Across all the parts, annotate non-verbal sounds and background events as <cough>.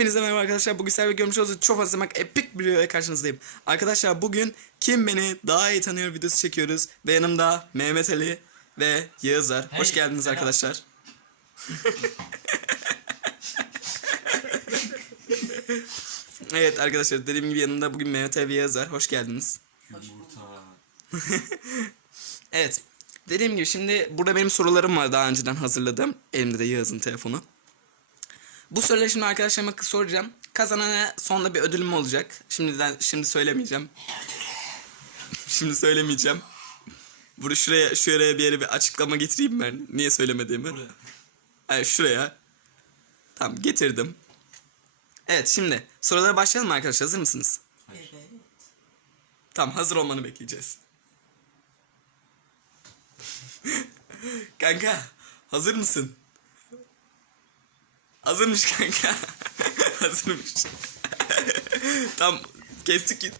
Hepinize merhaba arkadaşlar. Bugün sizlerle görmüş olduğunuz çok fazla epik bir videoya karşınızdayım. Arkadaşlar bugün kim beni daha iyi tanıyor videosu çekiyoruz. Ve yanımda Mehmet Ali ve Yağız var. Hoş Hey, geldiniz selam. arkadaşlar. <laughs> evet arkadaşlar dediğim gibi yanımda bugün Mehmet Ali ve Yağız var. Hoş geldiniz. <laughs> Evet. Dediğim gibi şimdi burada benim sorularım var daha önceden hazırladım. Elimde de Yağız'ın telefonu. Bu soruları şimdi arkadaşlarıma soracağım. Kazanana sonunda bir ödülüm olacak. Şimdiden şimdi söylemeyeceğim. şimdi söylemeyeceğim. Bunu şuraya şuraya bir yere bir açıklama getireyim ben. Niye söylemediğimi. Buraya. Yani şuraya. Tamam getirdim. Evet şimdi sorulara başlayalım mı arkadaşlar? Hazır mısınız? Hayır. Tamam hazır olmanı bekleyeceğiz. <laughs> kanka hazır mısın? Hazırmış kanka. <laughs> Hazırmış. <laughs> tamam kestik git.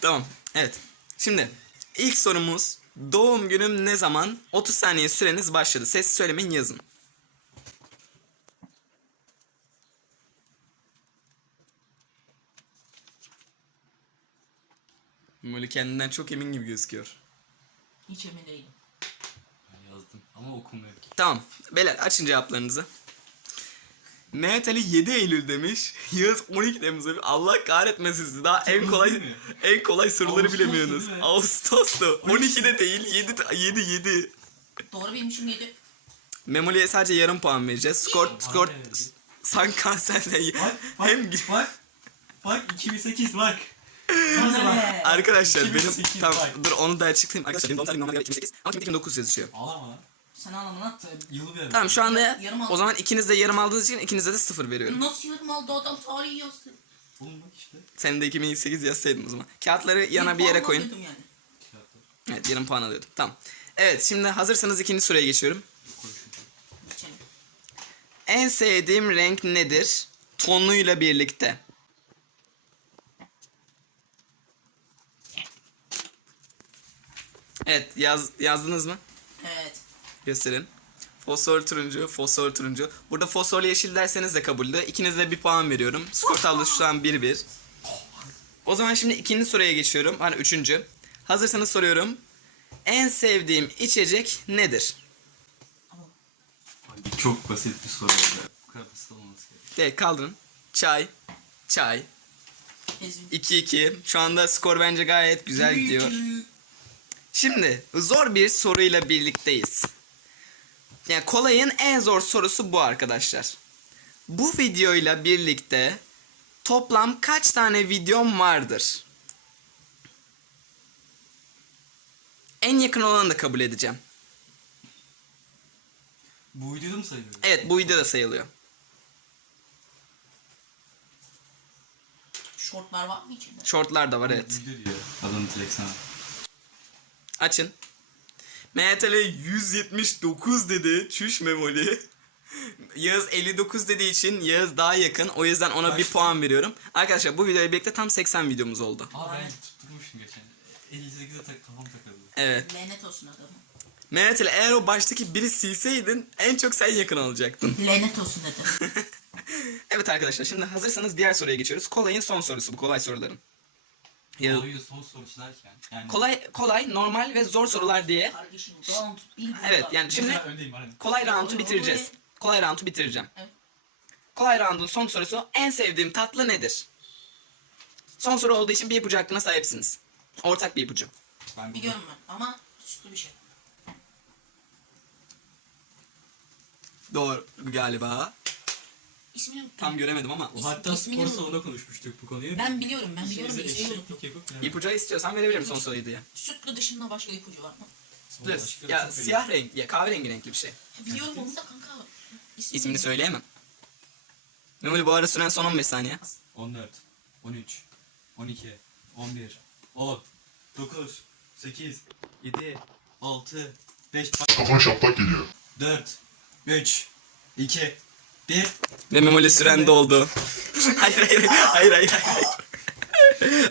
tamam evet. Şimdi ilk sorumuz doğum günüm ne zaman? 30 saniye süreniz başladı. Ses söylemeyin yazın. Böyle kendinden çok emin gibi gözüküyor. Hiç emin değilim. Ben yazdım ama okumuyor. Tamam. Beyler açın cevaplarınızı. Mehmet Ali 7 Eylül demiş. <laughs> Yağız 12 Temmuz demiş. Allah kahretmesin sizi. Daha en kolay en kolay soruları bilemiyorsunuz. değil mi? Ağustos'ta. 12'de değil. 7 7 7. Doğru bilmişim yedi. Memoli'ye sadece yarım puan vereceğiz. Skor skor evet. san kanserden Bak bak hem bak. Bak 2008 bak. Arkadaşlar benim 2008 tamam bak. dur onu da açıklayayım. Arkadaşlar benim doğum tarihim normalde 2008 ama 2009 yazıyor. Ağlama lan. Sen anlamını at. Yılı bir Tamam şu anda Yarım aldım. o zaman ikiniz de yarım aldığınız için ikinize de sıfır veriyorum. Nasıl yarım aldı adam tarihi yazdı. Oğlum bak işte. Senin de 2008 yazsaydın o zaman. Kağıtları yana bir yere koyun. Yani. Kağıtlar. Evet yarım puan alıyordum. Tamam. Evet şimdi hazırsanız ikinci soruya geçiyorum. Geçelim. En sevdiğim renk nedir? Tonuyla birlikte. Evet yaz, yazdınız mı? Evet. Gösterin. Fosfor turuncu, fosfor turuncu. Burada fosfor yeşil derseniz de kabuldü. İkinize de bir puan veriyorum. Skor tablosu şu an 1-1. O zaman şimdi ikinci soruya geçiyorum. Hani üçüncü. Hazırsanız soruyorum. En sevdiğim içecek nedir? Abi çok basit bir soru oldu. Bu kadar basit olmaması gerekiyor. De kaldırın. Çay. Çay. Ezim. 2-2. Şu anda skor bence gayet güzel gidiyor. Şimdi zor bir soruyla birlikteyiz. Yani kolayın en zor sorusu bu arkadaşlar. Bu videoyla birlikte toplam kaç tane videom vardır? En yakın olanı da kabul edeceğim. Bu videoda mı sayılıyor? Evet bu video da sayılıyor. Şortlar var mı içinde? Shortlar da var evet. Video diyor. Direkt sana. Açın. MTL 179 dedi. Çüş memoli. <laughs> Yağız 59 dediği için Yağız daha yakın. O yüzden ona bir Kaç? puan veriyorum. Arkadaşlar bu videoya birlikte tam 80 videomuz oldu. Aa ben tutturmuşum geçen. 58'e tak kafam takıldı. Evet. Lanet olsun adamı. MTL eğer o baştaki biri silseydin en çok sen yakın olacaktın. <laughs> Lanet olsun dedim. Evet arkadaşlar şimdi hazırsanız diğer soruya geçiyoruz. Kolayın son sorusu bu kolay soruların. Ya, son. Yani kolay kolay normal ve zor sorular diye. Kardeşim round bir burada. Evet yani şimdi Mesela öndeyim kolay round'u bitireceğiz. Kolay round'u bitireceğim. Evet. Kolay round'un son sorusu en sevdiğim tatlı nedir? Son soru olduğu için bir ipucu hakkına sahipsiniz. Ortak bir ipucu. Ben Biliyorum ben ama sütlü bir şey. Doğru galiba. İsmini unuttum. Tam göremedim ama. O hatta İsmini spor unuttum. salonunda konuşmuştuk bu konuyu. Ben biliyorum ben biliyorum da İşimize ismini unuttum. eşeklik yapıp yani. İpucu istiyorsan verebilirim son soruyu diye. Sütlü dışında başka ipucu var mı? Başka da Ya çok siyah renk, ya kahverengi renkli bir şey. Biliyorum onu da kanka. İsmini söyleyemem. Memoli bu ara süren son 15 saniye. 14, 13, 12, 11, 10, 9, 8, 7, 6, 5, Kafan şaplak geliyor. 4, 3, 2, 1. Ve Memoli süren doldu. <laughs> hayır hayır hayır hayır hayır.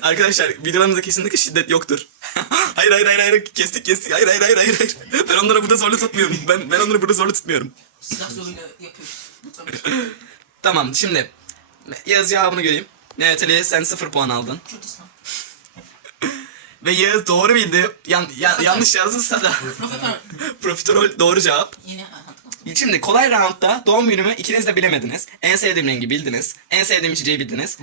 Arkadaşlar videolarımızda kesinlikle şiddet yoktur. <laughs> hayır hayır hayır hayır kestik kestik. Hayır hayır hayır hayır. Ben onları burada zorla tutmuyorum. Ben ben onları burada zorla tutmuyorum. Silah zoruyla yapıyoruz. <laughs> Tamam şimdi Yağız cevabını göreyim. Evet Ali sen 0 puan aldın. Ve Yağız doğru bildi. Yan, ya- yanlış yazdıysa da profiterol doğru cevap. Yine. Şimdi kolay roundda doğum günümü ikiniz de bilemediniz. En sevdiğim rengi bildiniz. En sevdiğim içeceği bildiniz.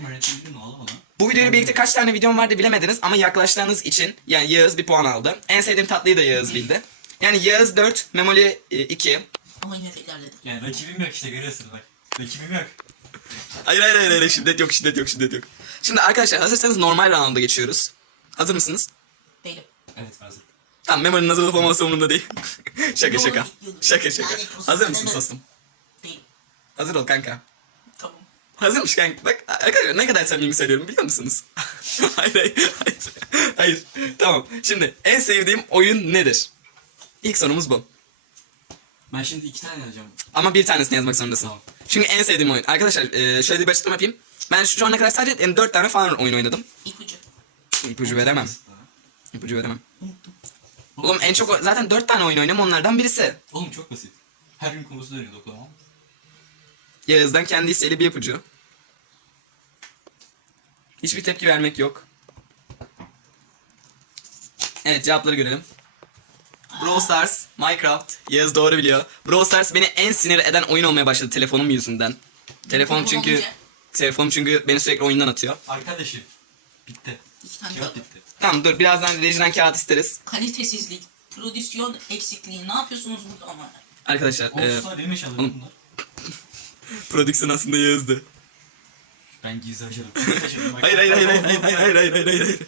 Bu videoyla birlikte kaç tane videom vardı bilemediniz ama yaklaştığınız için yani Yağız bir puan aldı. En sevdiğim tatlıyı da Yağız bildi. Yani Yağız 4, Memoli 2. Ama yine de. Yani rakibim yok işte görüyorsun bak. Rakibim yok. Hayır hayır hayır, hayır şiddet yok şiddet yok şiddet yok. Şimdi arkadaşlar hazırsanız normal rounda geçiyoruz. Hazır mısınız? Değilim. Evet hazır. Tamam Memoli'nin hazır olup olmaması umurumda değil. <laughs> şaka şaka. Şaka şaka. Hazır mısın dostum? Hazır ol kanka. Tamam. Hazırmış kanka. Bak arkadaşlar ne kadar samimi söylüyorum biliyor musunuz? <laughs> hayır hayır hayır. Hayır. Tamam. Şimdi en sevdiğim oyun nedir? İlk sorumuz bu. Ben şimdi iki tane yazacağım. Ama bir tanesini yazmak zorundasın. Tamam. Çünkü en sevdiğim oyun. Arkadaşlar e, şöyle bir açıklama yapayım. Ben şu ana kadar sadece yani 4 tane falan oyun oynadım. İpucu. İpucu veremem. İpucu veremem. Unuttum. Oğlum en çok zaten 4 tane oyun oynuyorum onlardan birisi. Oğlum çok basit. Her gün konusu dönüyordu okul ama. Yağız'dan kendi isteğiyle bir ipucu. Hiçbir tepki vermek yok. Evet cevapları görelim. Brawl Stars, Minecraft, Yağız doğru biliyor. Brawl Stars beni en sinir eden oyun olmaya başladı telefonum yüzünden. Telefonum Telefon çünkü telefonum çünkü beni sürekli oyundan atıyor. Arkadaşım. Bitti. İki tane Kağıt bitti. Tamam dur birazdan rejiden kağıt isteriz. Kalitesizlik, prodüksiyon eksikliği. Ne yapıyorsunuz burada ama? Arkadaşlar e, susar benim eşyalarım oğlum. bunlar. <laughs> prodüksiyon aslında Yağız'dı. Ben gizli aşarım. <laughs> Hayır hayır hayır hayır hayır hayır hayır hayır hayır hayır <laughs> hayır.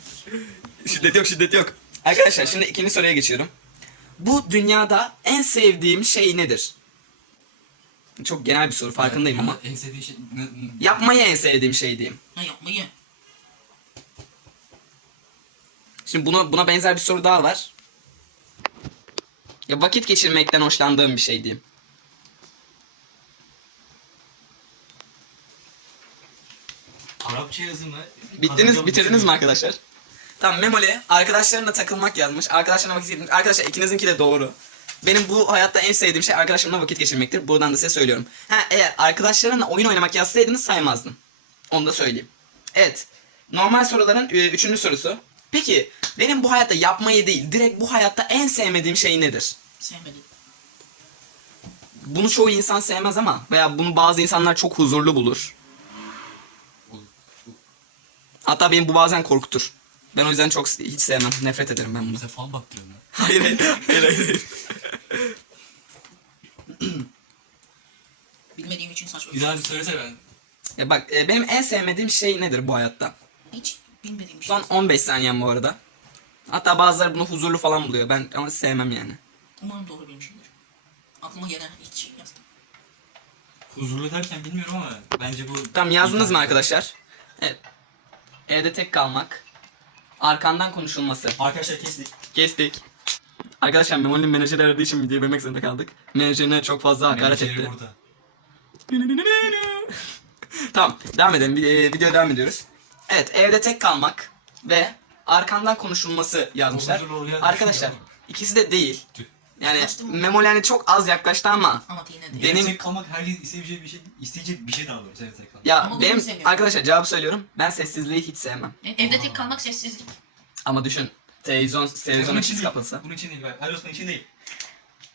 Şiddet yok şiddet yok. Arkadaşlar şimdi ikinci soruya geçiyorum. Bu dünyada en sevdiğim şey nedir? Çok genel bir soru farkındayım ama. En sevdiğin şey... Yapmayı en sevdiğim şey diyeyim. Ne yapmayı? Şimdi buna buna benzer bir soru daha var. Ya vakit geçirmekten hoşlandığım bir şey diyeyim. Arapça yazımı... Bittiniz, bitirdiniz mi arkadaşlar? Tamam Memoli arkadaşlarına takılmak yazmış. Arkadaşlarına vakit geçirmek. Arkadaşlar ikinizinki de doğru. Benim bu hayatta en sevdiğim şey arkadaşlarımla vakit geçirmektir. Buradan da size söylüyorum. Ha eğer arkadaşlarınla oyun oynamak yazsaydınız saymazdım. Onu da söyleyeyim. Evet. Normal soruların e, üçüncü sorusu. Peki benim bu hayatta yapmayı değil direkt bu hayatta en sevmediğim şey nedir? Sevmedim. Bunu çoğu insan sevmez ama veya bunu bazı insanlar çok huzurlu bulur. Hatta beni bu bazen korkutur. Ben o yüzden çok hiç sevmem. Nefret ederim ben bunu. Bize fal baktırıyorum <laughs> ya. Hayır hayır hayır hayır. hayır. <clears throat> Bilmediğim için saçma. Güzel bir söylese ben. Ya bak e, benim en sevmediğim şey nedir bu hayatta? Hiç bilmediğim bir şey. Son 15 saniyem bu arada. Hatta bazıları bunu huzurlu falan buluyor. Ben ama sevmem yani. Umarım doğru bilmişimdir. Aklıma gelen ilk şey yazdım. Huzurlu derken bilmiyorum ama bence bu... Tamam yazdınız mı arkadaşlar? Evet. Evde tek kalmak. Arkandan konuşulması. Arkadaşlar kestik. Kestik. Arkadaşlar Memoli'nin menajeri aradığı için videoyu bölmek zorunda kaldık. Menajerine çok fazla hakaret Menajeri etti. burada. tamam devam edelim. Vi- e, Videoya devam ediyoruz. Evet evde tek kalmak ve arkandan konuşulması yazmışlar. Arkadaşlar ikisi de değil. Yani Yaklaştı mı? Memoli hani çok az yaklaştı ama Ama yine de. Benim- Tek kalmak herkes isteyeceği bir şey, isteyecek bir şey daha doğrusu. Evet tek kalmak. ya Ama bunu benim sevmiyorum. arkadaşlar cevabı söylüyorum. Ben sessizliği hiç sevmem. Evde tek kalmak sessizlik. Ama düşün televizyon televizyon Bunun açık için kapılsa. değil. Bunun için değil. bak. Hayır Osman için değil.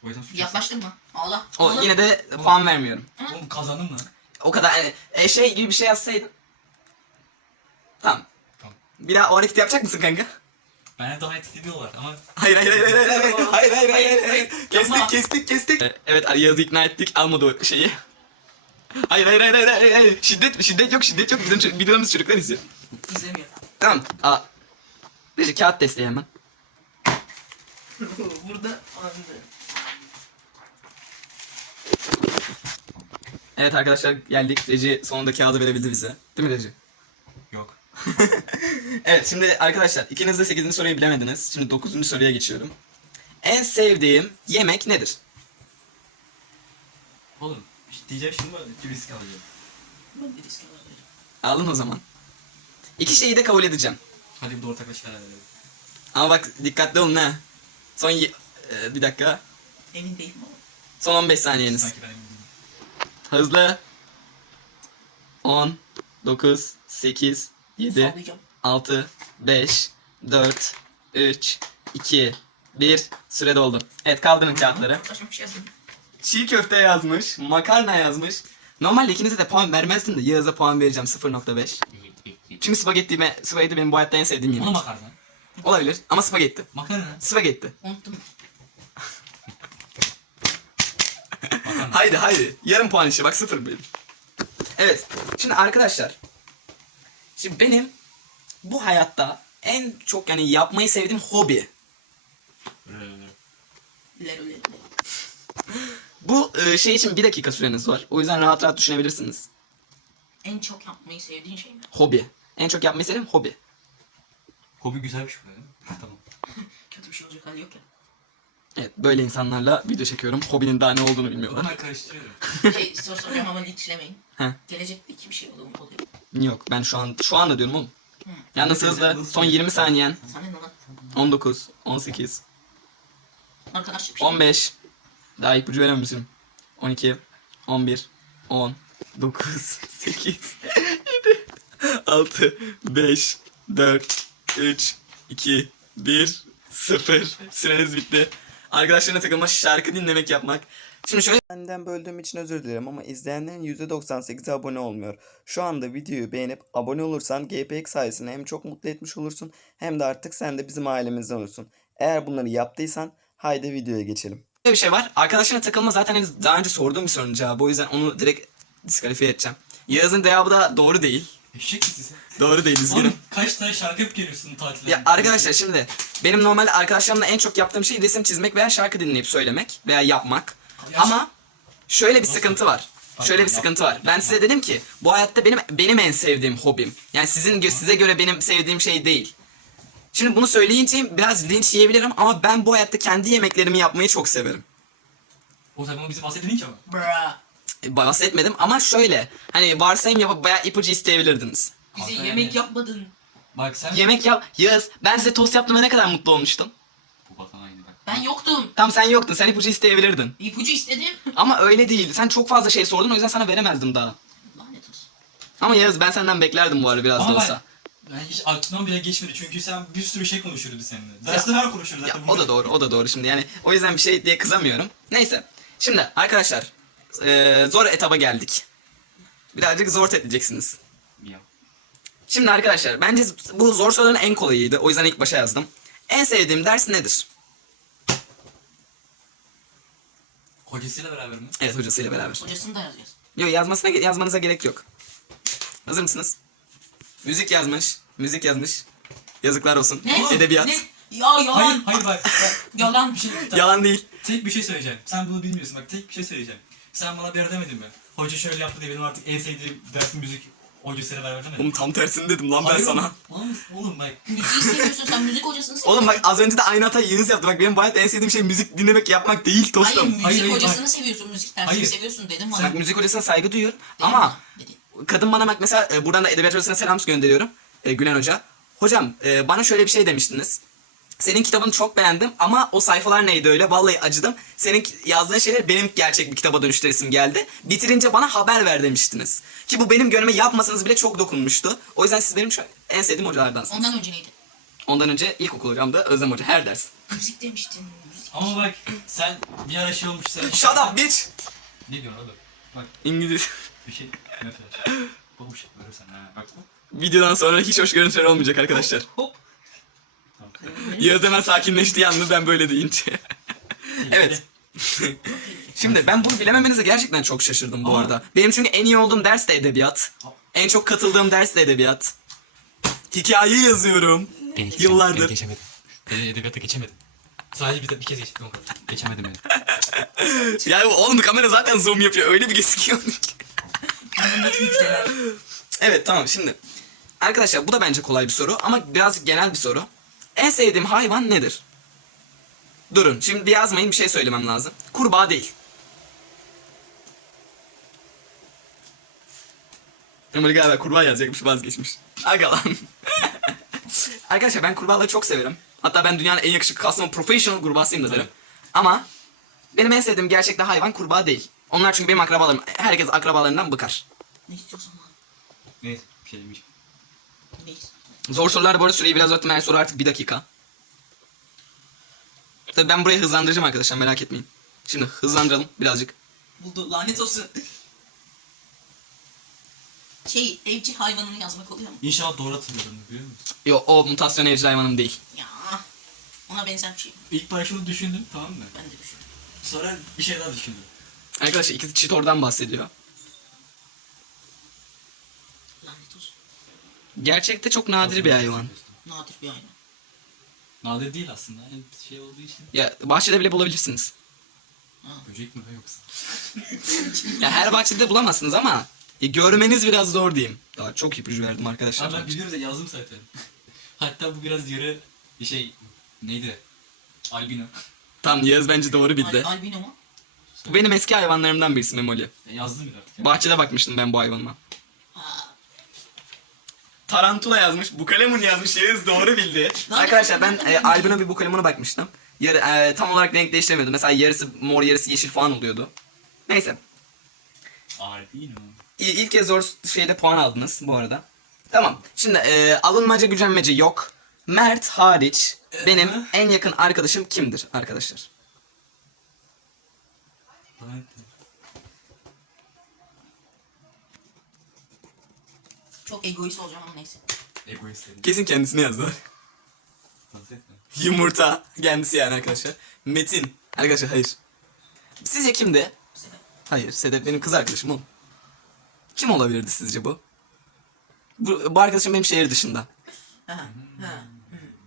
O yüzden suç Yaklaştırma. Ağla. O Ağla. yine de puan vermiyorum. Oğlum kazandım lan. O kadar yani, e, şey gibi bir şey yazsaydın. Tamam. Tamam. Bir daha o hareketi yapacak mısın kanka? Bana daha etkili diyorlar ama Hayır hayır hayır hayır hayır hayır hayır hayır hayır hayır kestik kestik kestik. E, Evet Ali Yaz'ı ikna ettik almadı o şeyi. Hayır hayır hayır hayır hayır hayır şiddet şiddet yok şiddet yok bizim ço- videolarımız çocuklar izliyor. İzlemiyor. Tamam. Aa. Bir kağıt desteği hemen. <laughs> Burada anında. Evet arkadaşlar geldik. Reji sonunda kağıdı verebildi bize. Değil mi Reji? yok. <laughs> Evet şimdi arkadaşlar ikiniz de 8. soruyu bilemediniz. Şimdi 9. soruya geçiyorum. En sevdiğim yemek nedir? Oğlum diyeceğim şimdi var. Bir risk alacağım. Ben bir risk alabilirim. Aldın o zaman. İki şeyi de kabul edeceğim. Hadi bir de ortaklaşa karar verelim. Ama bak dikkatli olun ha. Son y- e, bir dakika. Emin değilim ama. Son 15 saniyeniz. Sanki ben bilmiyorum. Hızlı. 10 9, 8, 7, Sallayacağım. 6, 5, 4, 3, 2, 1. Süre doldu. Evet kaldırın kağıtları. Saçma bir şey yazdım. Çiğ köfte yazmış. Makarna yazmış. Normalde ikinize de puan vermezdim de Yağız'a puan vereceğim 0.5. Çünkü spagetti, spagetti benim bu hayatta en sevdiğim Ona yemek. makarna. Olabilir ama spagetti. Makarna. Spagetti. Unuttum. <laughs> Haydi haydi. Yarım puan işi bak sıfır benim. Evet. Şimdi arkadaşlar. Şimdi benim bu hayatta en çok yani yapmayı sevdiğim hobi. Bu e, şey için bir dakika süreniz var. O yüzden rahat rahat düşünebilirsiniz. En çok yapmayı sevdiğin şey mi? Hobi. En çok yapmayı sevdiğim hobi. Hobi güzel bir şey değil mi? tamam. <laughs> Kötü bir şey olacak hali yok ya. Evet böyle insanlarla video çekiyorum. Hobinin daha ne olduğunu bilmiyorlar. Bunlar karıştırıyorum. <laughs> Şey soru soracağım ama linçlemeyin. Heh. Gelecekte iki bir şey olur mu oluyor? Yok ben şu an şu anda diyorum oğlum. Yalnız hızlı son 20 saniyen. Sana ne lan? 19, 18, Arkadaşlık bir şey. 15. Daha ipucu veremem misin? 12, 11, 10, 9, 8, 7, 6, 5, 4, 3, 2, 1, 0. Süreniz bitti. Arkadaşlarına takılma şarkı dinlemek yapmak. Şimdi şöyle Benden böldüğüm için özür dilerim ama izleyenlerin %98'i abone olmuyor. Şu anda videoyu beğenip abone olursan GPX sayesinde hem çok mutlu etmiş olursun hem de artık sen de bizim ailemizden olursun. Eğer bunları yaptıysan haydi videoya geçelim. bir şey var. Arkadaşlarına takılma zaten henüz daha önce sorduğum bir sorunun cevabı. O yüzden onu direkt diskalifiye edeceğim. Yağız'ın cevabı da doğru değil. Eşek misin sen? Doğru değil üzgünüm. Oğlum kaç tane şarkı yapıp geliyorsun tatilde? Ya arkadaşlar şimdi benim normalde arkadaşlarımla en çok yaptığım şey resim çizmek veya şarkı dinleyip söylemek veya yapmak. Ya Ama şöyle bir sıkıntı var. Şöyle bir sıkıntı var. Ben size dedim ki bu hayatta benim benim en sevdiğim hobim. Yani sizin gö- size göre benim sevdiğim şey değil. Şimdi bunu söyleyince biraz linç yiyebilirim ama ben bu hayatta kendi yemeklerimi yapmayı çok severim. O zaman bizi bahsetmedin ki ama. Bra. Bahsetmedim ama şöyle hani varsayım yapıp bayağı ipucu isteyebilirdiniz. Bize Kanka yemek yani. yapmadın. Bak sen... Yemek yap Yağız ben size tost yaptığımda ne kadar mutlu olmuştum. Bu vatan aynı bak. Ben yoktum. Tam sen yoktun sen ipucu isteyebilirdin. İpucu istedim. <laughs> Ama öyle değil. Sen çok fazla şey sordun o yüzden sana veremezdim daha. Lanet olsun. Ama Yağız ben senden beklerdim bu arada biraz da Ama olsa. ben, ben hiç aklımdan bile geçmedi çünkü sen bir sürü şey konuşuyordun biz seninle. Derste her konuşuyoruz Ya zaten. o da doğru, o da doğru şimdi yani o yüzden bir şey diye kızamıyorum. Neyse. Şimdi arkadaşlar eee, zor etaba geldik. Birazcık zor edeceksiniz. Şimdi arkadaşlar bence bu zor soruların en kolayıydı. O yüzden ilk başa yazdım. En sevdiğim ders nedir? Hocasıyla beraber mi? Evet hocasıyla beraber. Hocasını da yazacağız. Yok yazmasına yazmanıza gerek yok. Hazır mısınız? Müzik yazmış. Müzik yazmış. Yazıklar olsun. Ne? Edebiyat. Ne? Ya yalan. Hayır, hayır bak. bak. Yalan. Bir şey, Yalan değil. tek bir şey söyleyeceğim. Sen bunu bilmiyorsun bak tek bir şey söyleyeceğim. Sen bana bir ara demedin mi? Hoca şöyle yaptı diye benim artık en sevdiğim dersim müzik hocasıyla beraber demedin mi? Oğlum tam tersini dedim lan ben Hayır sana. Oğlum, oğlum bak. Müziği seviyorsun sen müzik hocasını seviyorsun. Oğlum bak az önce de aynı hatayı Yağız yaptı. Bak benim bu hayatta en sevdiğim şey müzik dinlemek yapmak değil Hayır dostum. müzik Hayır, hayır, hocasını bak. seviyorsun. Müzik dersini Hayır. seviyorsun dedim Bak bana. müzik hocasına saygı duyuyorum. Dedim Ama dedi. kadın bana bak mesela e, buradan da edebiyat hocasına selam gönderiyorum. E, Gülen Hoca. Hocam e, bana şöyle bir şey demiştiniz. Senin kitabını çok beğendim ama o sayfalar neydi öyle? Vallahi acıdım. Senin yazdığın şeyler benim gerçek bir kitaba dönüştüresim geldi. Bitirince bana haber ver demiştiniz. Ki bu benim gönlüme yapmasanız bile çok dokunmuştu. O yüzden siz benim şu en sevdiğim hocalardansınız. Ondan önce neydi? Ondan önce ilkokul hocamdı Özlem Hoca her ders. Müzik demiştin. Müzik. Ama bak sen bir ara şey olmuş sen. Shut up bitch! Ne diyorsun oğlum? Bak İngiliz. bir şey. Mesela. Bak bir şey görürsen ha. Bak bu. Videodan sonra hiç hoş görüntüler olmayacak arkadaşlar. Hop. Tamam. Yağız hemen sakinleşti yalnız ben böyle deyince. evet. Şimdi ben bunu bilememenize gerçekten çok şaşırdım bu Ama- arada. Benim çünkü en iyi olduğum ders de edebiyat. En çok katıldığım ders de edebiyat. Hikaye yazıyorum. Yıllardır. Ben geçemedim. Ben edebiyata geçemedim. Sadece bir, bir kez geçtim o kadar. Geçemedim yani. Ya oğlum kamera zaten zoom yapıyor. Öyle bir gözüküyor ki. Evet tamam şimdi. Arkadaşlar bu da bence kolay bir soru ama birazcık genel bir soru. En sevdiğim hayvan nedir? Durun şimdi yazmayın bir şey söylemem lazım. Kurbağa değil. Ömür galiba kurbağa yazacakmış vazgeçmiş. Aga lan. <laughs> Arkadaşlar ben kurbağaları çok severim. Hatta ben dünyanın en yakışıklı kasma professional kurbağasıyım da derim. Ama benim en sevdiğim gerçekten hayvan kurbağa değil. Onlar çünkü benim akrabalarım. Herkes akrabalarından bıkar. Ne istiyorsun lan? Neyse. şey demeyeceğim. Zor sorular bu arada süreyi biraz uzattım. Her soru artık bir dakika. Tabii ben burayı hızlandıracağım arkadaşlar merak etmeyin. Şimdi hızlandıralım birazcık. Buldu lanet olsun. Şey evcil hayvanını yazmak oluyor mu? İnşallah doğru hatırlıyorum biliyor musun? Yo o mutasyon evcil hayvanım değil. Ya ona benzer bir şey. İlk başta düşündüm tamam mı? Ben de düşündüm. Sonra bir şey daha düşündüm. Arkadaşlar ikisi Cheetor'dan bahsediyor. Lanet olsun. Gerçekte çok nadir bir hayvan. Nadir bir hayvan. Nadir değil aslında. Yani şey olduğu için. Ya bahçede bile bulabilirsiniz. Böcek mi yoksa? Ya her bahçede bulamazsınız ama e, görmeniz biraz zor diyeyim. Daha çok ipucu verdim arkadaşlar. Ama ben biliyorum da yazdım zaten. <laughs> Hatta bu biraz yarı bir şey neydi? Albino. Tam Yağız bence doğru bildi. Al, albino mu? Bu benim eski hayvanlarımdan birisi Memoli. Ya yazdım bile artık. ya. Bahçede bakmıştım ben bu hayvanıma. Tarantula yazmış, bukalemun yazmış. Yağız doğru bildi. Arkadaşlar ben e, albino bir bukalemuna bakmıştım. Yarı, e, tam olarak renk değiştiremiyordu. Mesela yarısı mor yarısı yeşil falan oluyordu. Neyse. Albino. İ- İlk kez zor şeyde puan aldınız bu arada. Tamam. Şimdi e, alınmaca gücenmece yok. Mert hariç benim en yakın arkadaşım kimdir arkadaşlar? Lanet. Çok egoist olacağım ama neyse. Egoistlerim. Kesin kendisini yazdılar. Etme. Yumurta. Kendisi yani arkadaşlar. Metin. Arkadaşlar hayır. Sizce kimdi? Sebep. Hayır. Sedef benim kız arkadaşım oğlum. Kim olabilirdi sizce bu? Bu, bu arkadaşım benim şehir dışında. Ha. Ha.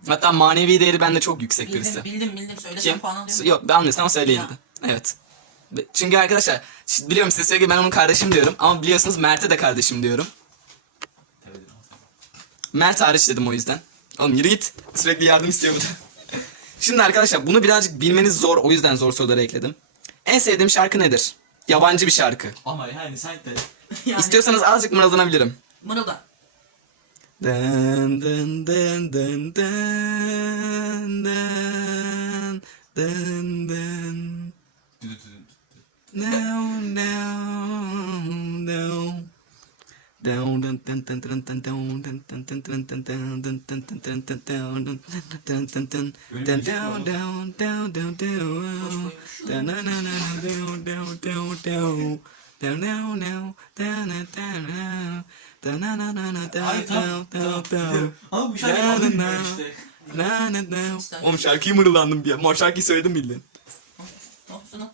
Hatta manevi değeri bende çok yüksek birisi. Bildim bildim bildim. Söylesem puan alıyorum. Yok ben anlıyorsun ama söyleyin. Evet. Çünkü arkadaşlar biliyorum size sürekli ben onun kardeşim diyorum ama biliyorsunuz Mert'e de kardeşim diyorum. Mert hariç dedim o yüzden. Oğlum yürü git. Sürekli yardım istiyor bu da. Şimdi arkadaşlar bunu birazcık bilmeniz zor o yüzden zor soruları ekledim. En sevdiğim şarkı nedir? Yabancı bir şarkı. Ama yani sen de <laughs> Yani, İstiyorsanız azıcık mırıldanabilirim. Mırılda. Dın dın dın dın dın dın dın dın Dü dü dü dü. No, no, no. Ama bu şarkı na. işte. Oğlum şarkıyı mırıldandım bir. Ama şarkıyı söyledim bildin. Ne yapıyorsun lan?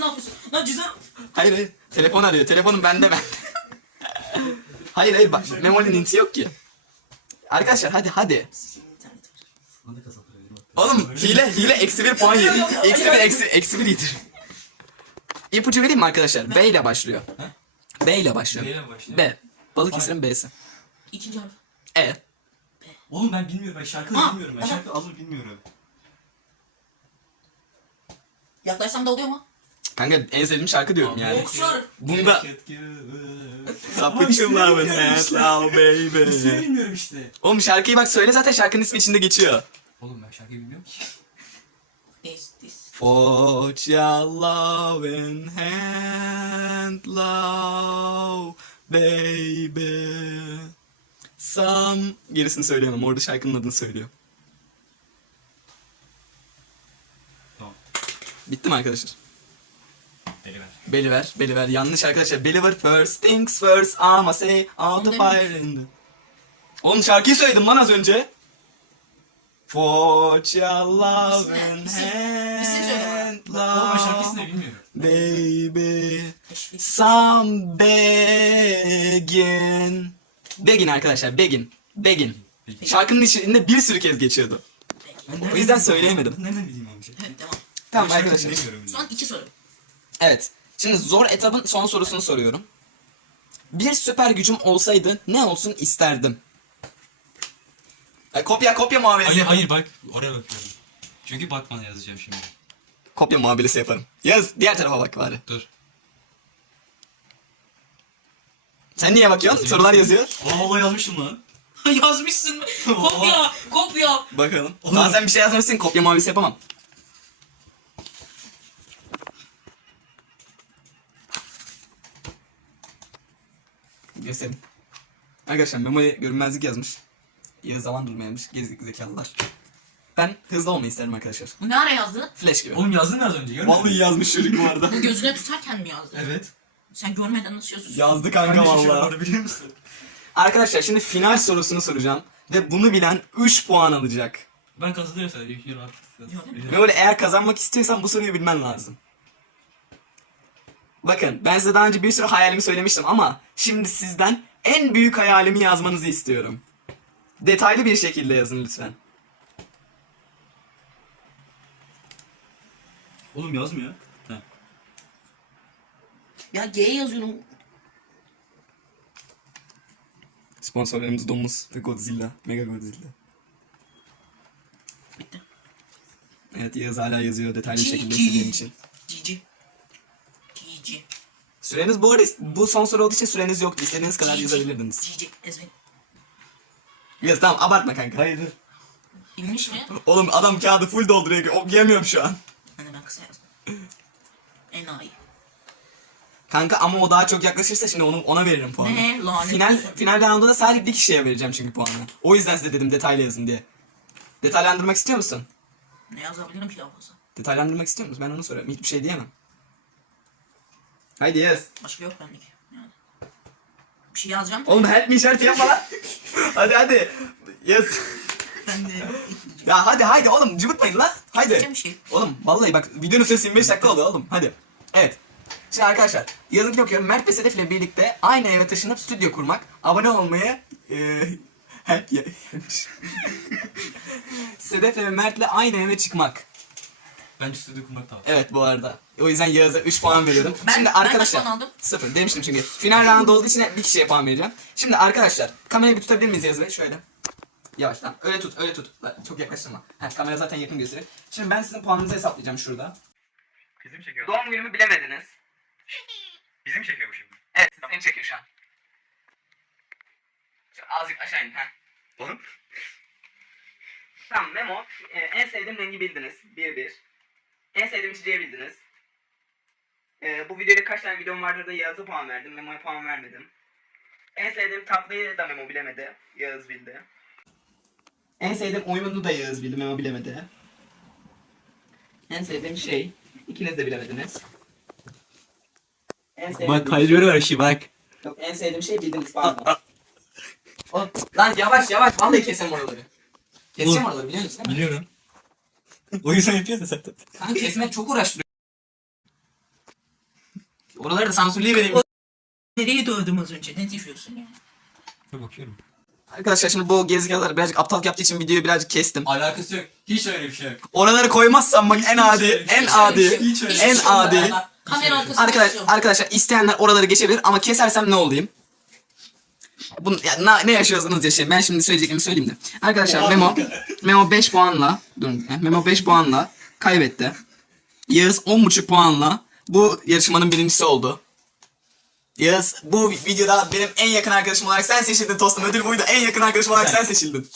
Ne yapıyorsun? Lan cüzdan. Hayır hayır. Telefon arıyor. Telefonum bende bende. Hayır hayır bak. Memoli'nin inti yok ki. Arkadaşlar hadi hadi. Oğlum hile hile eksi bir puan yedi. Eksi bir eksi, eksi bir yedir. İpucu vereyim mi arkadaşlar? B ile başlıyor. B ile başlıyor. B ile başlıyor? B. Balıkesir'in B'si. İkinci harf. E. Oğlum ben bilmiyorum. Ben şarkıyı Ha, bilmiyorum. Ben aha. şarkı adını bilmiyorum. Yaklaşsam da oluyor mu? Kanka en sevdiğim şarkı diyorum yani. Boksör. Bunda <laughs> Ama işte Sapıkçılar bilmiyorum işte. baby. İsmini bilmiyorum işte. Oğlum şarkıyı bak söyle zaten şarkının ismi içinde geçiyor. Oğlum ben şarkıyı bilmiyorum ki. Put your loving hand low baby. Some gerisini söyleyemem. Orada şarkının adını söylüyor. Tamam. Bitti mi arkadaşlar? Beliver, Beliver. Yanlış arkadaşlar. Beliver first things first. I'ma say out the fire in the... Oğlum şarkıyı söyledim lan az önce. Put your isim söyle hand Oğlum ben bilmiyorum. baby. Some begin. Begin arkadaşlar, begin. Begin. Şarkının içinde bir sürü kez geçiyordu. O yüzden söyleyemedim. Nereden bileyim? Evet devam. Tamam Ben arkadaşlar. Son iki soru. Evet. Şimdi zor etabın son sorusunu soruyorum. Bir süper gücüm olsaydı ne olsun isterdim? E, kopya kopya muamelesi Hayır hayır bak oraya bakıyorum. Çünkü bakmana yazacağım şimdi. Kopya muamelesi yaparım. Yaz diğer tarafa bak bari. Dur. Sen niye bakıyorsun? Sorular yazıyor. Aa Allah yazmışım lan. <laughs> Yazmışsın mı? Kopya. Kopya. Bakalım. Daha sen bir şey yazmışsın kopya muamelesi yapamam. Göstereyim. Arkadaşlar Memo'ya görünmezlik yazmış. Yağız zaman durmayamış. Gezdik zekalılar. Ben hızlı olmayı isterim arkadaşlar. Bu ne ara yazdı? Flash gibi. Oğlum yazdın az önce? Görmedin mi? Vallahi yazmış çocuk bu arada. Bu gözüne tutarken mi yazdı? Evet. Sen görmeden nasıl yazıyorsun? Yazdı kanka de şaşırdım vallahi. orada biliyor musun? Arkadaşlar şimdi final sorusunu soracağım. Ve bunu bilen 3 puan alacak. Ben kazanıyorum sadece. Yürü artık. Yok. Böyle eğer kazanmak istiyorsan bu soruyu bilmen lazım. Bakın ben size daha önce bir sürü hayalimi söylemiştim ama şimdi sizden en büyük hayalimi yazmanızı istiyorum. Detaylı bir şekilde yazın lütfen. Oğlum yazmıyor. Ha. Ya G yazıyorum. Sponsorlarımız Domuz ve Godzilla. Mega Godzilla. Bitti. Evet Yağız hala yazıyor detaylı bir şekilde çi- istediğim için. Süreniz bu arada bu son soru olduğu için süreniz yoktu. İstediğiniz kadar yazabilirdiniz. Cici. Ezbek. Yaz tamam abartma kanka. Hayır dur. Bilmiş mi? Oğlum adam kağıdı full dolduruyor. Okuyamıyorum şu an. Hani ben kısa yazdım. Enayi. Kanka ama o daha çok yaklaşırsa şimdi onu ona veririm puanı. Ne lanet Final final roundunda sadece bir kişiye vereceğim çünkü puanı. O yüzden size dedim detaylı yazın diye. Detaylandırmak istiyor musun? Ne yazabilirim ki fazla? Detaylandırmak istiyor musun? Ben onu soruyorum. Hiçbir şey diyemem. Haydi yaz. Başka yok benlik. Yani. Bir şey yazacağım. Oğlum help me işareti yapma lan. <laughs> hadi hadi. Yaz. Ben de Ya hadi hadi oğlum cıvıtmayın lan. Haydi. yazacağım bir şey. Oğlum vallahi bak videonun süresi 25 dakika oldu oğlum. Hadi. Evet. Şimdi arkadaşlar yazık okuyorum. Mert ve Sedef ile birlikte aynı eve taşınıp stüdyo kurmak. Abone olmayı <laughs> eee hep ye- <laughs> Sedef ve Mert'le aynı eve çıkmak. Bence stüdyo kurmak da var. Evet bu arada. O yüzden Yağız'a 3 puan veriyorum. Ben- Şimdi ben kaç arkadaşlar. puan aldım? Sıfır demiştim çünkü. Final round olduğu için bir kişiye puan vereceğim. Şimdi arkadaşlar kamerayı bir tutabilir miyiz Yağız Bey? Şöyle. Yavaştan. Öyle tut, öyle tut. Bak, Çok yaklaştırma. Heh, kamera zaten yakın gösteriyor. Şimdi ben sizin puanınızı hesaplayacağım şurada. Bizim çekiyor. Doğum günümü bilemediniz. Bizim çekiyor bu şimdi. Evet, seni çekiyor şu an. Azıcık aşağı in. Heh. Oğlum. Tamam Memo. e, en sevdiğim rengi bildiniz. 1-1. En sevdiğim içeceği bildiniz. E, bu videoda kaç tane videom vardır da Yağız'a puan verdim. Memo'ya puan vermedim. En sevdiğim tatlıyı da Memo bilemedi. Yağız bildi. En sevdiğim oyunu da Yağız bildi. Memo bilemedi. En sevdiğim şey. ikiniz de bilemediniz. En sevdiğim Bak kaydırıyor her şeyi bak. Yok en sevdiğim şey bildiniz pardon. Oğlum, lan yavaş yavaş vallahi keserim oraları. Keseceğim Oğlum. oraları biliyor musun? Biliyorum. O yüzden yapıyorsun zaten. Kanka kesmek çok uğraştırıyor. Oraları da sansürleyivereyim. Nereye dövdüm az önce? Ne düşüyorsun ya? Dur bakıyorum. Arkadaşlar şimdi bu gezgahları birazcık aptal yaptığı için videoyu birazcık kestim. Alakası yok. Hiç öyle bir şey yok. Oraları koymazsam bak en adi, en adi, öyle en şey adi. Kamera arkasına Arkadaş, arkadaşlar isteyenler oraları geçebilir ama kesersem ne olayım? Bunu, ya, na- ne yaşıyorsanız yaşayın. Ben şimdi söyleyeceklerimi söyleyeyim de. Arkadaşlar Memo, Memo 5 puanla, durun, Memo 5 puanla kaybetti. Yağız 10.5 puanla bu yarışmanın birincisi oldu. Yağız bu videoda benim en yakın arkadaşım olarak sen seçildin Tostum. Ödül buydu. En yakın arkadaşım olarak sen seçildin.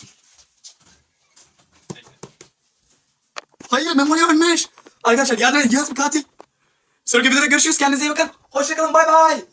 Hayır Memo'yu ölmüş. Arkadaşlar yardım edin. Yağız bir katil. Sonraki videoda görüşürüz. Kendinize iyi bakın. Hoşçakalın. Bay bay.